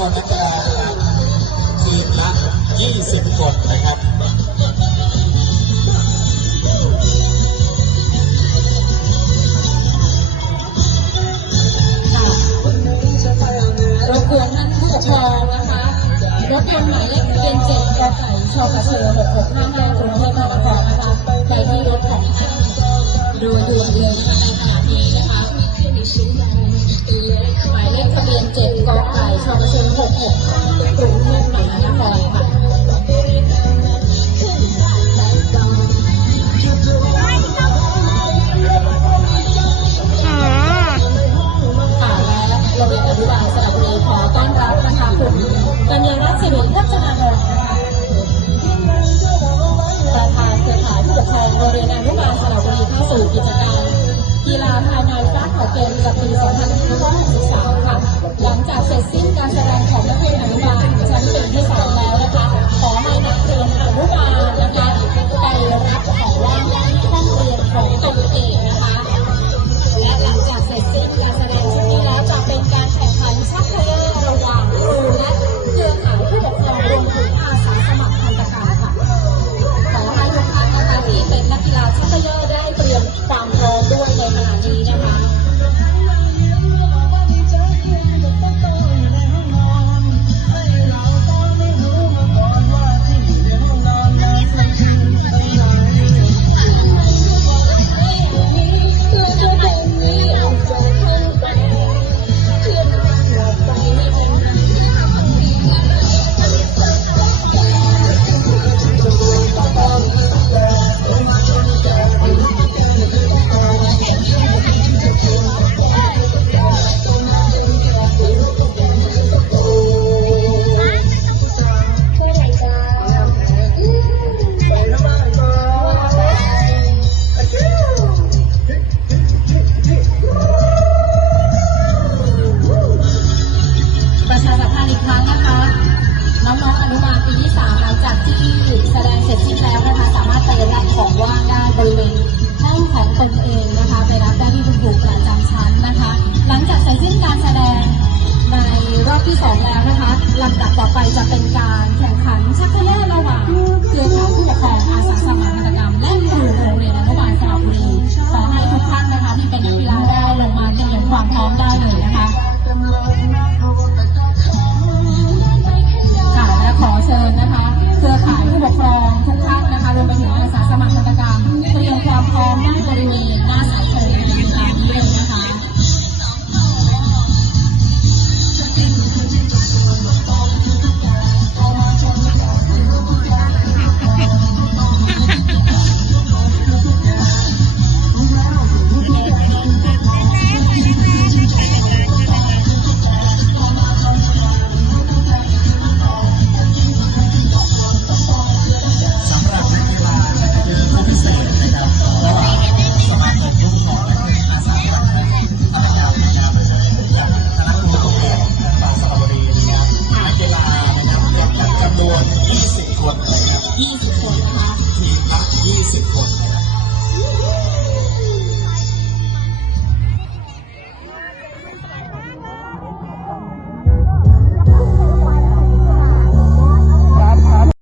คดนักกีฬาทีมละ 20 คนนะครับรบกวนท่านผู้ปกครองนะคะ รถยนต์หมายเลขเบียนเจ็ดกระไก่ชอกระเชอหกหกห้ห้า กอไก่ชอเชิญหกหกกรุงเทพมหานครค่ะค่ะและโราเรียนอนุบาลสระบุรีขอต้อนรับนะคะคุณกัญญารัตน์สิริ ช่างเยอร์ได้เตรียมความพร้อมด้วยในขณะนี้นะคะ ที่สองแล้วนะคะลำดับต่อไปจะเป็นการแข่งขันชักเขย่ระหว่างเสื